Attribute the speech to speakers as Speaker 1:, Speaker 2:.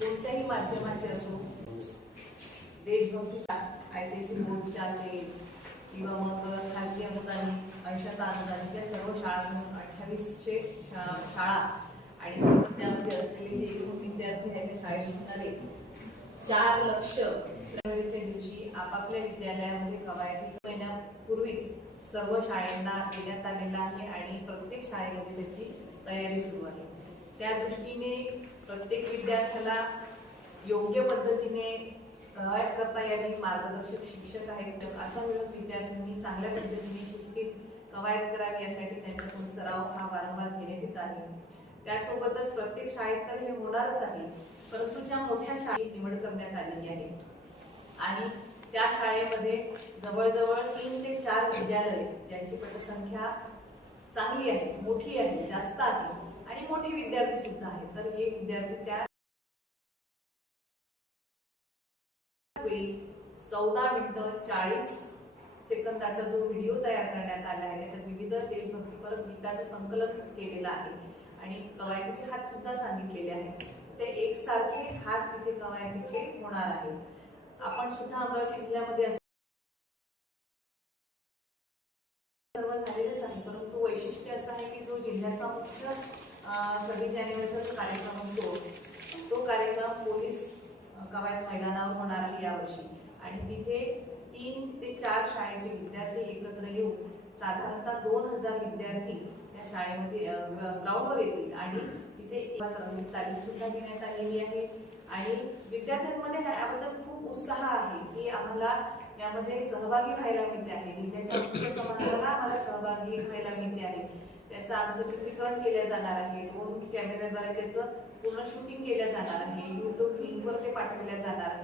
Speaker 1: कोणत्याही माध्यमाचे असो देशभक्तीचा आय सी सी बोर्डच्या असेल किंवा मग खाजगी अनुदान अंशतः अनुदान या सर्व शाळा अठ्ठावीसशे शाळा आणि सोबत त्यामध्ये असलेले जे एकूण विद्यार्थी आहेत त्या शाळेत शिकणारे चार लक्ष दिवशी आपापल्या विद्यालयामध्ये कवायती महिन्यापूर्वीच सर्व शाळांना देण्यात आलेला आहे आणि प्रत्येक शाळेमध्ये त्याची तयारी सुरू आहे. त्या दृष्टीने प्रत्येक विद्यार्थ्याला योग्य पद्धतीने प्रवाहित करता यावी मार्गदर्शक शिक्षक आहेत. तर असा मिळून विद्यार्थ्यांनी चांगल्या पद्धतीने शिस्तीत कवायत करावी यासाठी त्यांच्याकडून सराव हा वारंवार घेण्यात येत आहे. त्यासोबतच प्रत्येक शाळेत तर हे होणारच आहे परंतु ज्या मोठ्या शाळेत निवड करण्यात आलेली आहे आणि त्या शाळेमध्ये जवळजवळ तीन ते चार विद्यालय ज्यांची पटसंख्या चांगली आहे मोठी आहे जास्त आहे आणि मोठे विद्यार्थी सुद्धा आहेत. तर हे विद्यार्थी त्या चौदा मिनिटं चाळीस सेकंदाचा जो व्हिडिओ तयार करण्यात आला आहे त्याच्यात विविध देशभक्तीपर गीताचं संकलन केलेलं आहे आणि कवायतीचे हात सुद्धा सांगितलेले आहेत. ते एकसारखे हात तिथे कवायतीचे होणार आहे आपण सुद्धा अमरावती जिल्ह्यामध्ये सर्व झालेलंच आहे. परंतु वैशिष्ट्य असं आहे की जो जिल्ह्याचा मुख्य सव्वीस जानेवारीचा जो कार्यक्रम असतो तो कार्यक्रम पोलीस कवायत मैदानावर होणार आहे यावर्षी. आणि तिथे तीन ते चार शाळेचे विद्यार्थी एकत्र येऊन साधारणतः दोन हजार विद्यार्थी त्या शाळेमध्ये ग्राउंडवर येतील. आणि तिथे एक सुद्धा घेण्यात आलेली आहे. आणि विद्यार्थ्यांमध्ये याबद्दल खूप उत्साह आहे की आम्हाला यामध्ये सहभागी व्हायला मिळते आहे. जिल्ह्याच्या मुख्य समाजाला आम्हाला सहभागी व्हायला मिळते आहे. त्याचं आमचं चित्रीकरण केलं जाणार आहे. ड्रोन कॅमेऱ्याद्वारे त्याचं पूर्ण शूटिंग केलं जाणार आहे. युट्यूब लिंकवर ते पाठवल्या जाणार आहे.